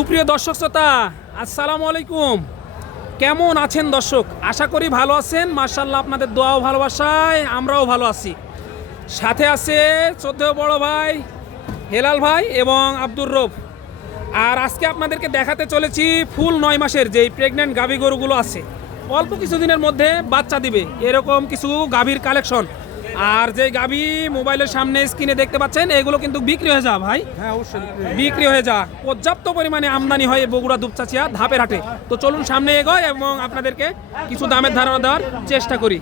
সুপ্রিয় দর্শক শ্রোতা, আসসালামু আলাইকুম। কেমন আছেন দর্শক? আশা করি ভালো আছেন। মার্শাল্লাহ আপনাদের দোয়াও ভালোবাসায়, আমরাও ভালো আছি। সাথে আছে শ্রদ্ধেয় বড় ভাই হেলাল ভাই এবং আব্দুর রব। আর আজকে আপনাদেরকে দেখাতে চলেছি ফুল নয় মাসের যেই প্রেগনেন্ট গাভী গরুগুলো আছে। অল্প কিছুদিনের মধ্যে বাচ্চা দিবে। এরকম কিছু গাভীর কালেকশন আর যে গাভী মোবাইলের সামনে স্ক্রিনে দেখতে পাচ্ছেন এগুলো কিন্তু বিক্রি হয়ে যা ভাই। হ্যাঁ অবশ্যই বিক্রি হয়ে যা পর্যাপ্ত পরিমাণে আমদানি হয় বগুড়া দুপচাচিয়া ধাপের হাটে। তো চলুন সামনে এগোয় এবং আপনাদেরকে কিছু দামের ধারণা দেওয়ার চেষ্টা করি।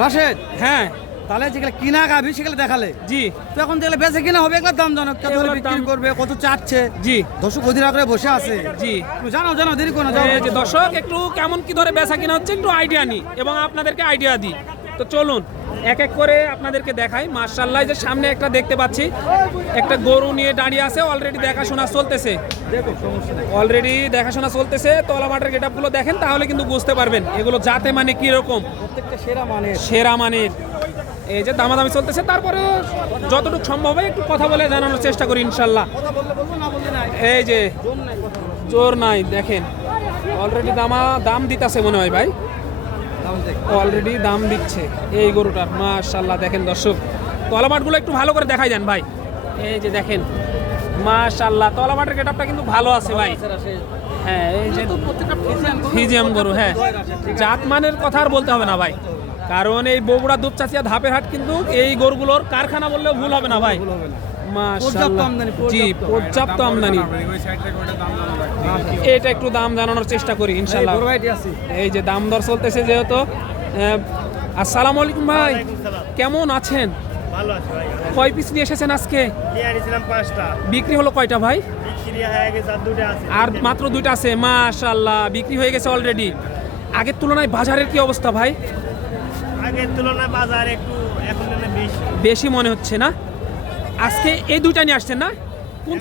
রাশেদ হ্যাঁ। তাহলে যেগুলো কিনা গাভি সেগুলো দেখালে। জি। তো এখন যেগুলো বেঁচে কিনা হবে এগুলোর দাম জানো কত বিক্রি করবে কত চাচ্ছে? জি। দর্শক অধীরা করে বসে আছে। জি। জানো জানো দেরি কোনো যে দর্শক একটু কেমন কি ধরে বেচা কিনা হচ্ছে একটু আইডিয়া নিই এবং আপনাদেরকে আইডিয়া দিই। তো চলুন। এক এক করে আপনাদেরকে দেখাই। মার্শাল্লাহ যে সামনে একটা দেখতে পাচ্ছি। একটা গরু নিয়ে দাঁড়িয়ে আছে অলরেডি দেখাশোনা চলতেছে। অলরেডি দেখাশোনা চলতেছে তলা মাঠের গেটআপগুলো দেখেন তাহলে কিন্তু বুঝতে পারবেন এগুলো যাতে মানে কি রকম সেরা মানে সেরা মানের। এই যে দামাদামি চলতেছে তারপরে যতটুকু সম্ভব হয় একটু কথা বলে জানানোর চেষ্টা করি ইনশাল্লাহ এই যে জোর নাই দেখেন। অলরেডি দামা দাম দিতেছে মনে হয় ভাই। অলরেডি দাম দিচ্ছে। এই গরুটার মাশাল্লাহ দেখেন দর্শক। তলামাটগুলো একটু ভালো করে দেখাই যান ভাই। এই যে দেখেন মাশাল্লাহ তলামাটের গেটআপটা কিন্তু ভালো আছে ভাই। হ্যাঁ এই যে ফিজিয়াম গরু হ্যাঁ। জাতমানের কথা আর বলতে হবে না ভাই। কারণ এই বগুড়া দুপচাচিয়া ধাপের হাট কিন্তু এই গরুগুলোর কারখানা বললেও ভুল হবে না ভাই। জি পর্যাপ্ত। আমদানি। এটা একটু দাম জানানোর চেষ্টা করি এই ইনশাল্লাহ এই যে দাম দর চলতেছে যেহেতু আসসালামু আলাইকুম ভাই। কেমন আছেন? ভালো আছে ভাই কয় পিস নিয়ে এসেছেন আজকে? বিক্রি হলো কয়টা ভাই? বিক্রি হয়ে গেছে আর মাত্র দুইটা আছে মাশাল্লাহ বিক্রি হয়ে গেছে অলরেডি আগের তুলনায় বাজারের কি অবস্থা ভাই? আগের তুলনায় বাজার একটু এখন বেশি। বেশি মনে হচ্ছে না? আজকে এই দুইটা নিয়ে আসছেন না? কোন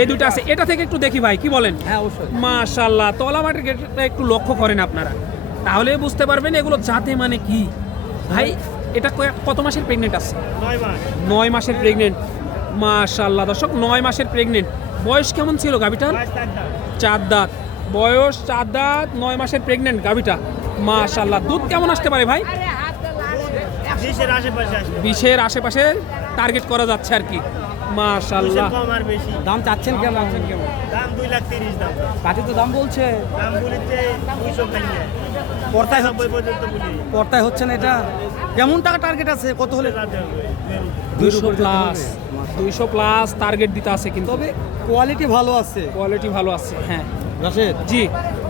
এই দুটো আছে। এটা থেকে একটু দেখি ভাই কি বলেন? হ্যাঁ অবশ্যই। মাশাল্লাহ তলা মাটির গেটটা একটু লক্ষ্য করেন আপনারা। তাহলে বুঝতে পারবেন এগুলো জাতে মানে কি। ভাই এটা কত মাসের প্রেগনেন্ট আছে? নয় মাসের প্রেগনেন্ট মাশাল্লাহ দর্শক নয় মাসের প্রেগনেন্ট বয়স কেমন ছিল গাভিটার? চার দাঁত। বয়স চার দাঁত নয় মাসের প্রেগনেন্ট গাভিটা। মাশাল্লাহ দুধ কেমন আসতে পারে ভাই? বিশের আশেপাশে টার্গেট করা যাচ্ছে আর কি। মাশাল্লাহ কম আর বেশি। দাম চাচ্ছেন কেমন দাম দুই লাখ তিরিশ দাম। পাটি তো দাম বলছে। দাম বলিতে দুইশো পর্তায় নব্বই পর্যন্ত বলি পর্তায় হচ্ছে না এটা? কেমন টাকা টার্গেট আছে? কত হলে। দুইশো প্লাস দুইশো প্লাস টার্গেট দিতে আছে কিন্তু। তবে কোয়ালিটি ভালো আছে। কোয়ালিটি ভালো আছে হ্যাঁ। রাশেদ? জি।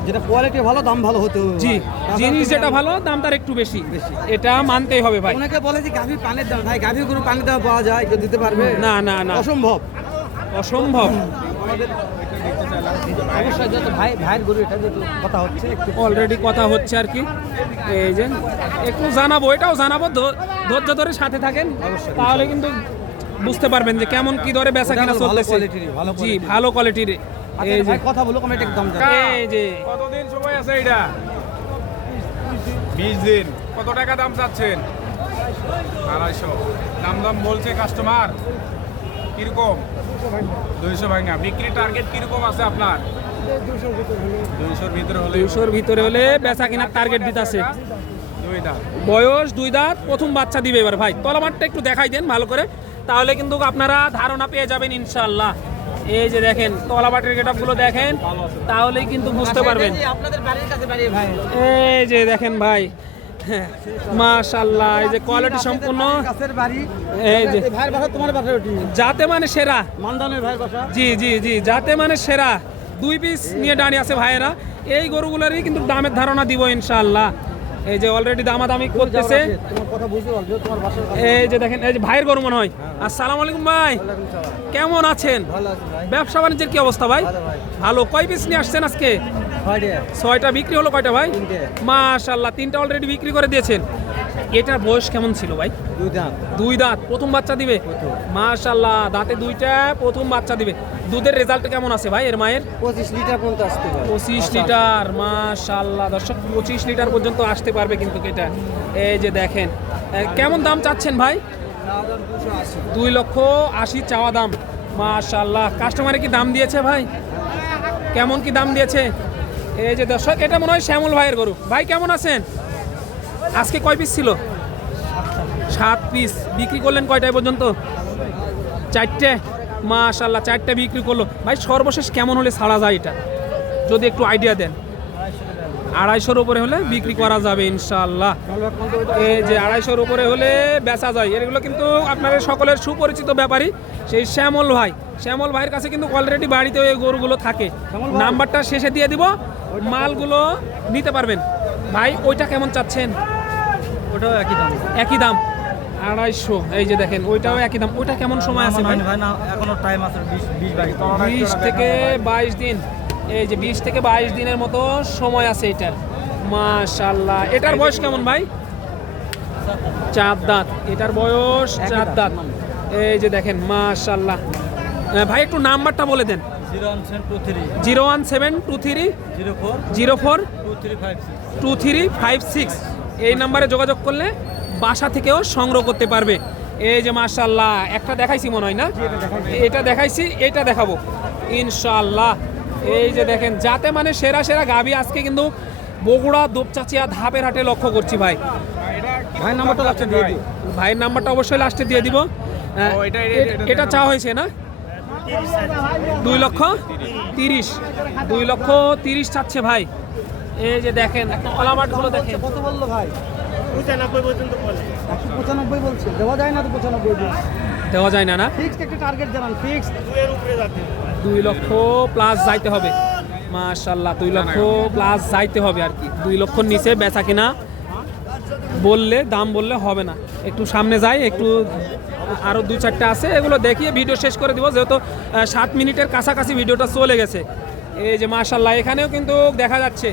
যেটা কোয়ালিটি ভালো দাম ভালো হতে হবে জি। জিনিস যেটা ভালো দাম তার একটু বেশি। বেশি। এটা মানতেই হবে ভাই। অনেকে বলে যে গাভী পানের দাম ভাই গাভী গরু পানের দাম পাওয়া যায় কেউ দিতে পারবে? না না না। অসম্ভব। অসম্ভব। অবশ্যই যত ভাই ভাইয়ের গরু এটা কথা হচ্ছে একটু অলরেডি কথা হচ্ছে আর কি। এই যে একটু জানাব এটাও জানাব ধৈর্য ধরে সাথে থাকেন। তাহলে কিন্তু বুঝতে পারবেন যে কেমন কি ধরে বেচা কিনা চলতেছে। জি ভালো কোয়ালিটির আচ্ছা, এই যে। কথা বলো কমে একদম জানো। এই যে। কতদিন সময় আছে এটা বিশ দিন। কত টাকা দাম চাচ্ছেন? আড়াইশো। দাম দাম বলছে কাস্টমার কীরকম? দুইশো ভাঙা বিক্রি টার্গেট কীরকম আছে আপনার? দুইশোর ভিতরে হলে দুইশোর ভিতরে হলে বেচা কিনার টার্গেট দিতেছে। বয়স দুই দাঁত প্রথম বাচ্চা দিবে এবার ভাই। তলামারটা একটু দেখাই দেন ভালো করে। তাহলে কিন্তু আপনারা ধারণা পেয়ে যাবেন ইনশাল্লাহ এই যে দেখেন তলাবাটের গেটআপগুলো দেখেন তাহলেই কিন্তু বুঝতে পারবেন। বাড়ি ভাই এই যে দেখেন ভাই মাশাল্লাহ এই যে কোয়ালিটি সম্পূর্ণ। এই যে। তোমার যাতে মানে সেরা। মানদানের ভাইয়ের বাসা? জি জি জি যাতে মানে সেরা। দুই পিস নিয়ে দাঁড়িয়ে আছে ভাইয়েরা। এই গরুগুলোরই কিন্তু দামের ধারণা দিব ইনশাআল্লাহ। এই যে অলরেডি দামাদামি করতেছে। এই যে দেখেন এই যে ভাইয়ের গরু মনে হয়। আসসালামু আলাইকুম ভাই। কেমন আছেন? ব্যবসা বাণিজ্যের কি অবস্থা ভাই? ভালো কয় পিস নিয়ে আসছেন আজকে? ছয়টা। বিক্রি হলো কয়টা ভাই। মাশাল্লাহ তিনটা অলরেডি বিক্রি করে দিয়েছেন। এটার বয়স কেমন ছিল ভাই? দুই দাঁত। দুই দাঁত। প্রথম বাচ্চা দিবে। মাশাল্লাহ দাঁতে দুইটা প্রথম বাচ্চা দিবে। দুধের রেজাল্ট কেমন আছে ভাই এর মায়ের? পঁচিশ লিটার পর্যন্ত আসতে পারে। পঁচিশ লিটার মাশাল্লাহ। দর্শক পঁচিশ লিটার পর্যন্ত আসতে পারবে কিন্তু এটা। এই যে দেখেন কেমন দাম চাচ্ছেন ভাই? দুই লক্ষ আশি চাওয়া দাম। মাশাল্লাহ। কাস্টমারে কি দাম দিয়েছে ভাই? কেমন কি দাম দিয়েছে? এই যে দর্শক এটা মনে হয় শ্যামল ভাইয়ের গরু। ভাই কেমন আছেন? আজকে কয় পিস ছিল? সাত পিস বিক্রি করলেন কয়টায় পর্যন্ত? চারটে? মাশাল্লাহ চারটে বিক্রি করল। ভাই সর্বশেষ কেমন হলে ছাড়া যায় এটা? যদি একটু আইডিয়া দেন। আড়াইশোর উপরে হলে বিক্রি করা যাবে ইনশাল্লাহ এই যে আড়াইশোর উপরে হলে বেচা যায়। এগুলো কিন্তু আপনাদের সকলের সুপরিচিত ব্যাপারী সেই শ্যামল ভাই। শ্যামল ভাইয়ের কাছে কিন্তু অলরেডি বাড়িতে এই গরুগুলো থাকে। নাম্বারটা শেষে দিয়ে দিব। মালগুলো নিতে পারবেন। ভাই ওইটা কেমন চাচ্ছেন? ওটাও একই দাম। একই দাম। আড়াইশো এই যে দেখেন ওইটাও একই দাম। ওইটা কেমন সময় আছে ভাই? ভাই না এখনও টাইম আছে বিশ বিশ বাইশ থেকে বাইশ দিন। এই যে বিশ থেকে বাইশ দিনের মতো সময় আছে এটার। মাশাল্লাহ এটার বয়স কেমন ভাই? চার দাঁত। এটার বয়স চার দাঁত। এই যে দেখেন মাশাল্লাহ ভাই একটু নাম্বারটা বলে দেন। Zero one seven two three. Zero one seven two three. Zero four. Zero four two three five six. এই নাম্বারে যোগাযোগ করলে বাসা থেকেও সংগ্রহ করতে পারবে। এই যে মাশাল্লাহ একটা দেখাইছি মনে হয় না? এটা দেখাইছি এটা দেখাবো। ইনশাল্লাহ এই যে দেখেন যাতে মানে সেরা সেরা গাবি আজকে কিন্তু বগুড়া দুপচাচিয়া ধাপের হাটে লক্ষ্য করছি ভাই। ভাই নাম্বারটা লাগছে দিয়ে দিও। ভাইয়ের নাম্বারটা অবশ্যই লাস্টে দিয়ে দিব। এটা- চাওয়া হয়েছে না? দুই লক্ষ তিরিশ। দুই লক্ষ তিরিশ চাচ্ছে ভাই। এই যে দেখেন কলামাটগুলো দেখেন কত বলল ভাই? পঁচানব্বই পর্যন্ত বলে। একশো পঁচানব্বই বলছে। দেওয়া যায় না তো পঁচানব্বই দেওয়া যায় না না? ফিক্সড একটা টার্গেট জানান ফিক্সড দুয়ের উপরে যাতে। দুই লক্ষ প্লাস যাইতে হবে। মাশাল্লাহ দুই লক্ষ প্লাস যাইতে হবে আর কি। দুই লক্ষর নিচে বেচা কিনা বললে দাম বললে হবে না। একটু সামনে যাই একটু আরও দু চারটে আছে এগুলো দেখিয়ে ভিডিও শেষ করে দিব। যেহেতু সাত মিনিটের কাছাকাছি ভিডিওটা চলে গেছে। এই যে মাশাল্লাহ এখানেও কিন্তু দেখা যাচ্ছে।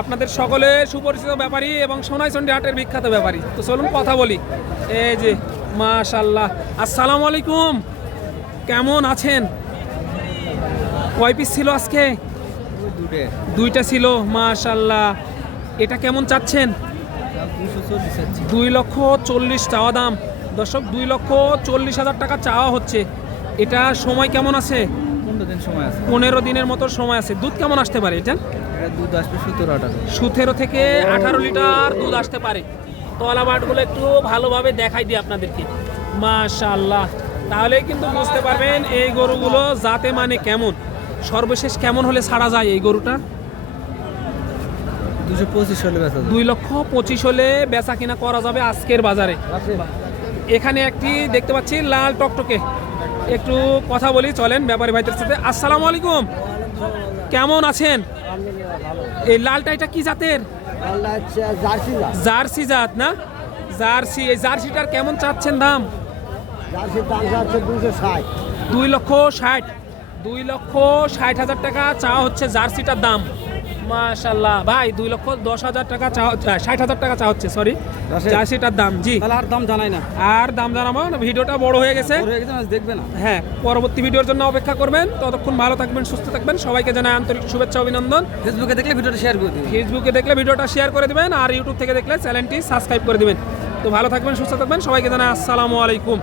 আপনাদের সকলে সুপরিচিত ব্যাপারী এবং সোনাইচন্ডী হাটের বিখ্যাত ব্যাপারী। তো চলুন কথা বলি। এই যে মাশাল্লাহ আসসালামু আলাইকুম। কেমন আছেন? কয় পিস ছিল আজকে? দুইটা। ছিল মাশাল্লাহ এটা কেমন চাচ্ছেন? দুই লক্ষ চল্লিশ চাওয়া দাম। দর্শক দুই লক্ষ চল্লিশ হাজার টাকা চাওয়া হচ্ছে। এটা সময় কেমন আছে? পনেরো দিন সময় আছে। পনেরো দিনের মতো সময় আছে। দুধ কেমন আসতে পারে এটা? দুধ আসবে সতেরো আঠারো। সতেরো থেকে আঠারো লিটার দুধ আসতে পারে। তলা বাটগুলো একটু ভালোভাবে দেখাই দিই আপনাদেরকে। মাশাল্লাহ তাহলে কিন্তু বুঝতে পারবেন এই গরুগুলো জাতে মানে কেমন। সর্বশেষ কেমন হলে ছাড়া যায় এই গরুটা? দুশো পঁচিশ হলে বেচা দুই লক্ষ পঁচিশ হলে বেচা কিনা করা যাবে আজকের বাজারে। এখানে একটি দেখতে পাচ্ছি লাল টকটকে। একটু কথা বলি চলেন ব্যাপারী ভাইদের সাথে। আসসালামু আলাইকুম। কেমন আছেন? এই লালটা এটা কি জাতের? জার্সি জাত। না? জার্সি এই জার্সিটার কেমন চাচ্ছেন দাম? দুই লক্ষ ষাট দুই লক্ষ ষাট হাজার টাকা চাওয়া হচ্ছে জার্সিটার দাম। মাশাল্লাহ ভাই দুই লক্ষ দশ হাজার টাকা ষাট হাজার টাকা চাওয়া হচ্ছে সরি? জার্সিটার দাম জি। তাহলে আর দাম জানাই না। আর দাম জানাব না, ভিডিওটা বড় হয়ে গেছে। হয়ে দেখবে না। হ্যাঁ পরবর্তী ভিডিওর জন্য অপেক্ষা করবেন। ততক্ষণ ভালো থাকবেন সুস্থ থাকবেন। সবাইকে জানাই আন্তরিক শুভেচ্ছা অভিনন্দন। ফেসবুকে দেখলে ভিডিওটা শেয়ার করে দিন ফেসবুকে দেখলে ভিডিওটা শেয়ার করে দিবেন আর ইউটিউব থেকে দেখলে চ্যানেলটি সাবস্ক্রাইব করে দিবেন। তো ভালো থাকবেন সুস্থ থাকবেন। সবাইকে জানাই আসসালামু আলাইকুম।